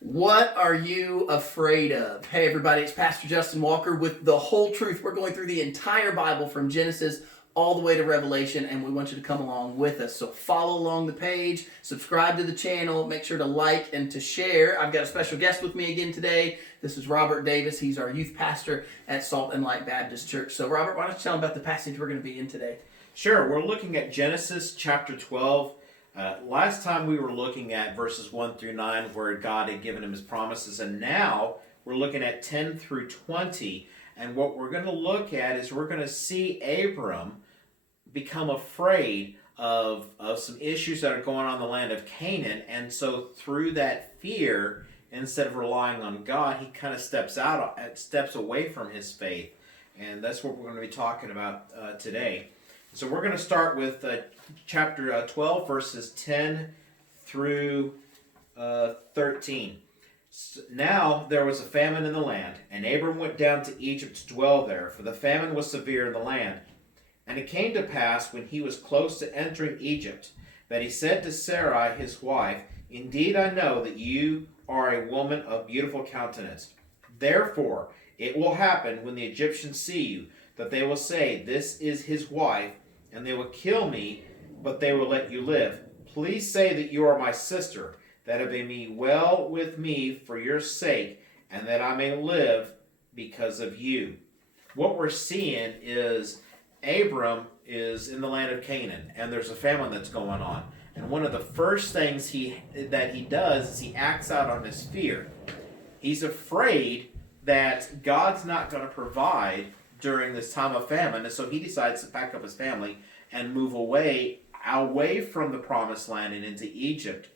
What are you afraid of? Hey, everybody, it's Pastor Justin Walker with The Whole Truth. We're going through the entire Bible from Genesis all the way to Revelation, and we want you to come along with us. So follow along the page, subscribe to the channel, make sure to like and to share. I've got a special guest with me again today. This is Robert Davis. He's our youth pastor at Salt and Light Baptist Church. So, Robert, why don't you tell them about the passage we're going to be in today? Sure. We're looking at Genesis chapter 12. Last time we were looking at verses 1 through 9 where God had given him his promises, and now we're looking at 10 through 20. And what we're going to look at is we're going to see Abram become afraid of some issues that are going on in the land of Canaan. And so through that fear, instead of relying on God, he kind of steps away from his faith. And that's what we're going to be talking about today. So we're going to start with chapter 12, verses 10 through 13. Now there was a famine in the land, and Abram went down to Egypt to dwell there, for the famine was severe in the land. And it came to pass, when he was close to entering Egypt, that he said to Sarai his wife, "Indeed I know that you are a woman of beautiful countenance. Therefore it will happen, when the Egyptians see you, that they will say, 'This is his wife,' and they will kill me, but they will let you live. Please say that you are my sister, that it may be well with me for your sake, and that I may live because of you." What we're seeing is Abram is in the land of Canaan, and there's a famine that's going on. And one of the first things that he does is he acts out on his fear. He's afraid that God's not going to provide during this time of famine, and so he decides to pack up his family and move away from the promised land and into Egypt.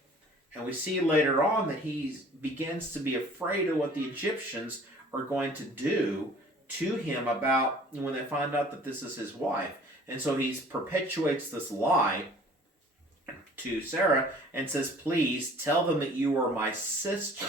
And we see later on that he begins to be afraid of what the Egyptians are going to do to him about when they find out that this is his wife. And so he perpetuates this lie to Sarah and says, "Please tell them that you are my sister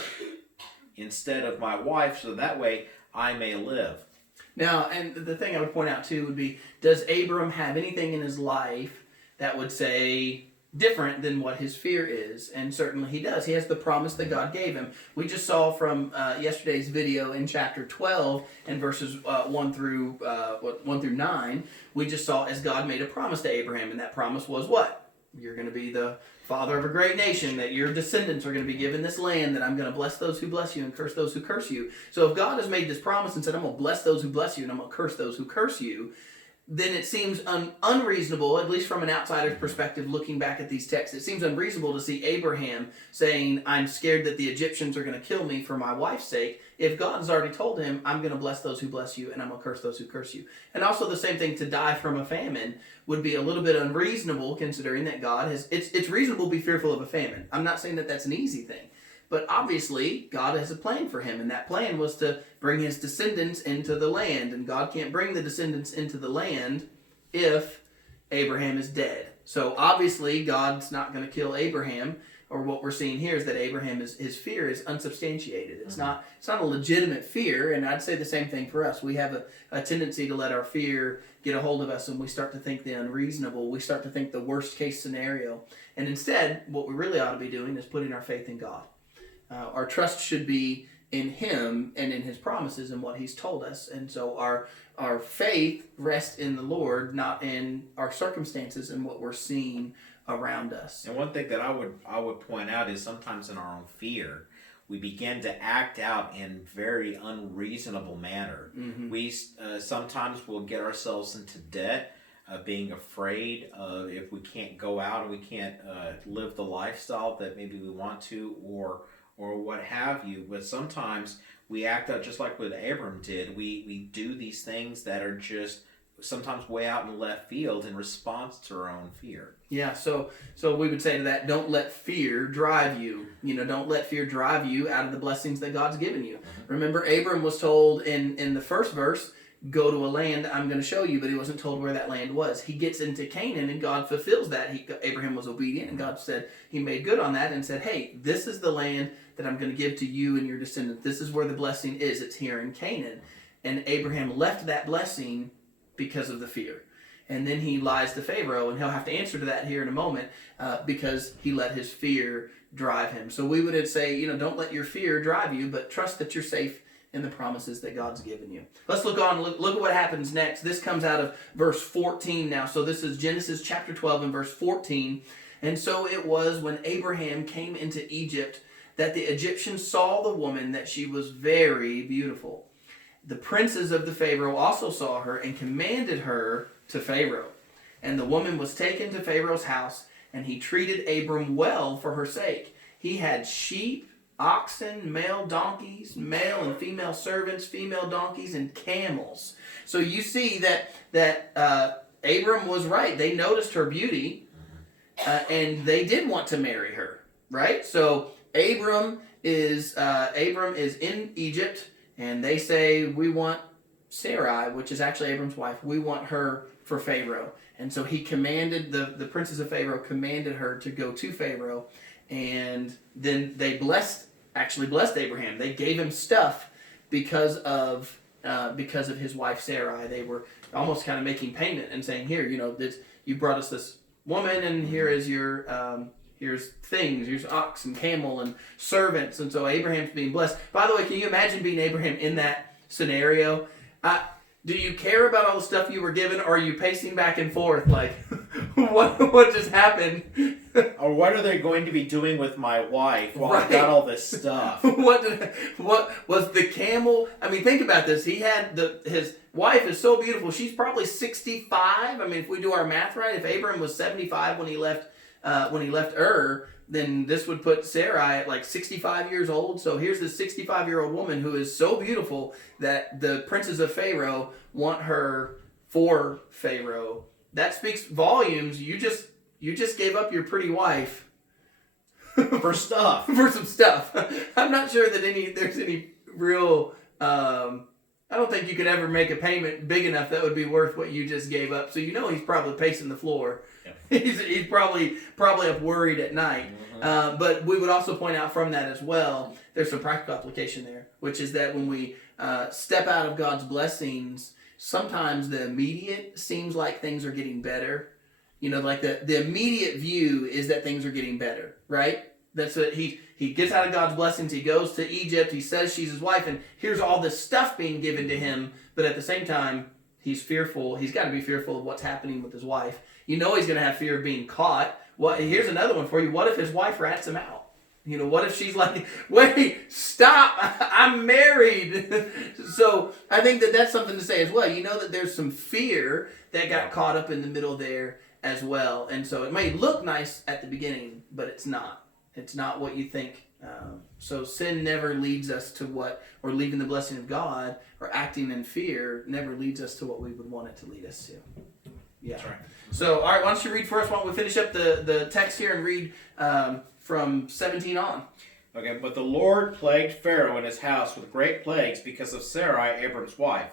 instead of my wife, so that way I may live." Now, and the thing I would point out too would be, does Abram have anything in his life that would say different than what his fear is? And certainly he does. He has the promise that God gave him. We just saw from yesterday's video in chapter 12 and verses 1 through 9, we just saw as God made a promise to Abraham, and that promise was what? You're going to be the father of a great nation, that your descendants are going to be given this land, that I'm going to bless those who bless you and curse those who curse you. So if God has made this promise and said, "I'm going to bless those who bless you and I'm going to curse those who curse you," then it seems unreasonable, at least from an outsider's perspective, looking back at these texts, it seems unreasonable to see Abraham saying, "I'm scared that the Egyptians are going to kill me for my wife's sake," if God has already told him, "I'm going to bless those who bless you and I'm going to curse those who curse you." And also the same thing, to die from a famine would be a little bit unreasonable, considering that God has, it's reasonable to be fearful of a famine. I'm not saying that that's an easy thing. But obviously, God has a plan for him, and that plan was to bring his descendants into the land. And God can't bring the descendants into the land if Abraham is dead. So obviously, God's not going to kill Abraham. Or what we're seeing here is that Abraham his fear is unsubstantiated. It's not a legitimate fear, and I'd say the same thing for us. We have a tendency to let our fear get a hold of us, and we start to think the unreasonable. We start to think the worst case scenario. And instead, what we really ought to be doing is putting our faith in God. Our trust should be in him and in his promises and what he's told us. And so our faith rests in the Lord, not in our circumstances and what we're seeing around us. And one thing that I would point out is sometimes in our own fear, we begin to act out in very unreasonable manner. Mm-hmm. We sometimes will get ourselves into debt, being afraid if we can't go out and we can't live the lifestyle that maybe we want to, or what have you. But sometimes we act out just like what Abram did. We do these things that are just sometimes way out in left field in response to our own fear. Yeah, so we would say to that, don't let fear drive you. Don't let fear drive you out of the blessings that God's given you. Mm-hmm. Remember, Abram was told in the first verse, "Go to a land I'm going to show you," but he wasn't told where that land was. He gets into Canaan, and God fulfills that. Abraham was obedient, and God said, he made good on that and said, "Hey, this is the land that I'm going to give to you and your descendants. This is where the blessing is. It's here in Canaan." And Abraham left that blessing because of the fear. And then he lies to Pharaoh, and he'll have to answer to that here in a moment, because he let his fear drive him. So we would say, don't let your fear drive you, but trust that you're safe in the promises that God's given you. Let's look on. Look at what happens next. This comes out of verse 14 now. So this is Genesis chapter 12 and verse 14. And so it was when Abraham came into Egypt that the Egyptians saw the woman, that she was very beautiful. The princes of the Pharaoh also saw her and commanded her to Pharaoh. And the woman was taken to Pharaoh's house, and he treated Abram well for her sake. He had sheep, oxen, male donkeys, male and female servants, female donkeys, and camels. So you see that Abram was right. They noticed her beauty, and they did want to marry her, right? So Abram is in Egypt, and they say, we want Sarai, which is actually Abram's wife. We want her for Pharaoh. And so he commanded, the princes of Pharaoh commanded her to go to Pharaoh, and then they blessed Abraham. They gave him stuff because of his wife Sarai. They were almost kind of making payment and saying, here, you brought us this woman, and here is your here's things, here's ox and camel and servants. And so Abraham's being blessed. By the way, can you imagine being Abraham in that scenario? Do you care about all the stuff you were given, or are you pacing back and forth like, what just happened? Or what are they going to be doing with my wife while Right. I got all this stuff? What was the camel? I mean, think about this. He had his wife is so beautiful. She's probably 65. I mean, if we do our math right, if Abram was 75 when he left Ur, then this would put Sarai at like 65 years old. So here's this 65-year-old woman who is so beautiful that the princes of Pharaoh want her for Pharaoh. That speaks volumes. You just gave up your pretty wife For stuff. for some stuff. I'm not sure that there's any real. I don't think you could ever make a payment big enough that would be worth what you just gave up. So he's probably pacing the floor. Yeah. He's probably up worried at night. Mm-hmm. But we would also point out from that as well, there's some practical application there, which is that when we step out of God's blessings, sometimes the immediate seems like things are getting better. Like the immediate view is that things are getting better, right? That's what he gets out of God's blessings. He goes to Egypt. He says she's his wife, and here's all this stuff being given to him. But at the same time, he's fearful. He's got to be fearful of what's happening with his wife. He's going to have fear of being caught. Well, here's another one for you. What if his wife rats him out? What if she's like, wait, stop, I'm married. So I think that's something to say as well. That there's some fear that got caught up in the middle there as well. And so it may look nice at the beginning, but it's not. It's not what you think. So sin never leads us to or leaving the blessing of God or acting in fear never leads us to what we would want it to lead us to. Yeah. That's right. So, all right, why don't you read for us while we finish up the text here and read from 17 on. Okay, but the Lord plagued Pharaoh and his house with great plagues because of Sarai, Abram's wife.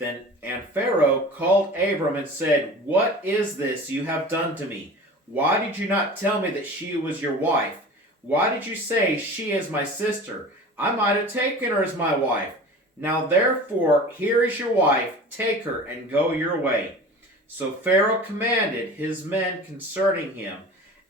And Pharaoh called Abram and said, "What is this you have done to me? Why did you not tell me that she was your wife? Why did you say she is my sister? I might have taken her as my wife. Now therefore, here is your wife. Take her and go your way." So Pharaoh commanded his men concerning him,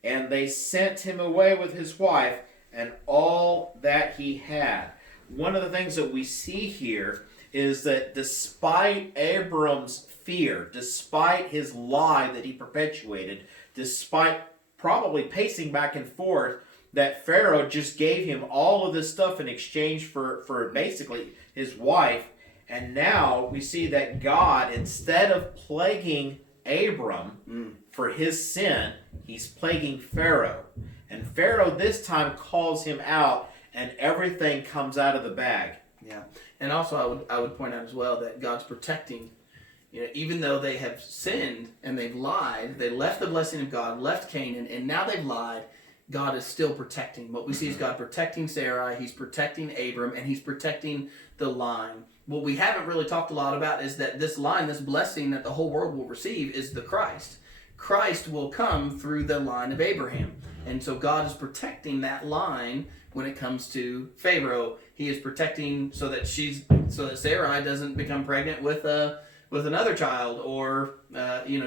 and they sent him away with his wife and all that he had. One of the things that we see here is that despite Abram's fear, despite his lie that he perpetuated, despite probably pacing back and forth, that Pharaoh just gave him all of this stuff in exchange for basically his wife. And now we see that God, instead of plaguing Abram for his sin, he's plaguing Pharaoh. And Pharaoh this time calls him out, and everything comes out of the bag. Yeah. And also I would point out as well that God's protecting, even though they have sinned and they've lied, they left the blessing of God, left Canaan, and now they've lied, God is still protecting. What we see is God protecting Sarai, he's protecting Abram, and he's protecting the line. What we haven't really talked a lot about is that this line, this blessing that the whole world will receive is the Christ. Christ will come through the line of Abraham. And so God is protecting that line when it comes to Pharaoh. He is protecting so that Sarai doesn't become pregnant with with another child, or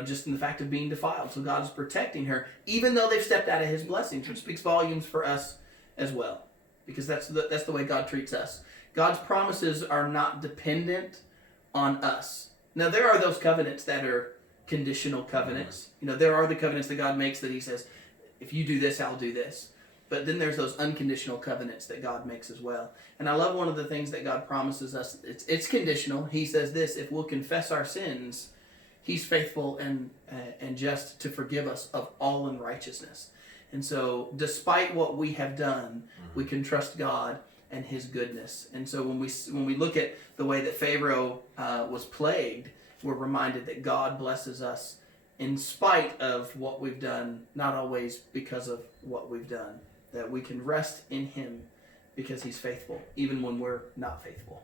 just in the fact of being defiled. So God is protecting her, even though they've stepped out of His blessings, which speaks volumes for us as well, because that's the way God treats us. God's promises are not dependent on us. Now, there are those covenants that are conditional covenants. There are the covenants that God makes that He says, if you do this, I'll do this. But then there's those unconditional covenants that God makes as well. And I love one of the things that God promises us. It's conditional. He says this: if we'll confess our sins, He's faithful and just to forgive us of all unrighteousness. And so, despite what we have done, we can trust God and His goodness. And so, when we look at the way that Pharaoh was plagued, we're reminded that God blesses us in spite of what we've done, not always because of what we've done. That we can rest in Him because He's faithful, even when we're not faithful.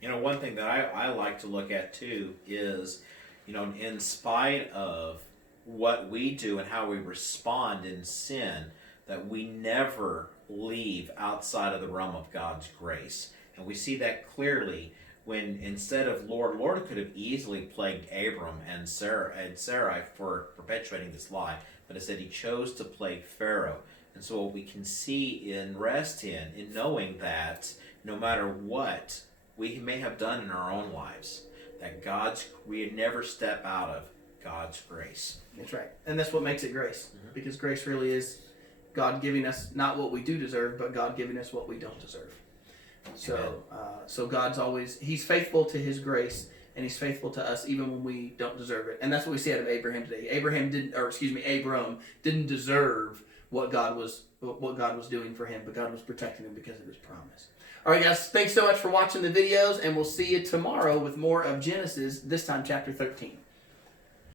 One thing that I like to look at too is, in spite of what we do and how we respond in sin, that we never leave outside of the realm of God's grace. And we see that clearly when, instead of Lord could have easily plagued Abram and Sarai for perpetuating this lie, but instead He chose to plague Pharaoh. And so what we can see and rest in knowing that no matter what we may have done in our own lives, that we never step out of God's grace. That's right. And that's what makes it grace. Because grace really is God giving us not what we do deserve, but God giving us what we don't deserve. So God's always, He's faithful to His grace, and He's faithful to us even when we don't deserve it. And that's what we see out of Abraham today. Abram didn't deserve what God was doing for him, but God was protecting him because of His promise. All right, guys, thanks so much for watching the videos, and we'll see you tomorrow with more of Genesis, this time chapter 13.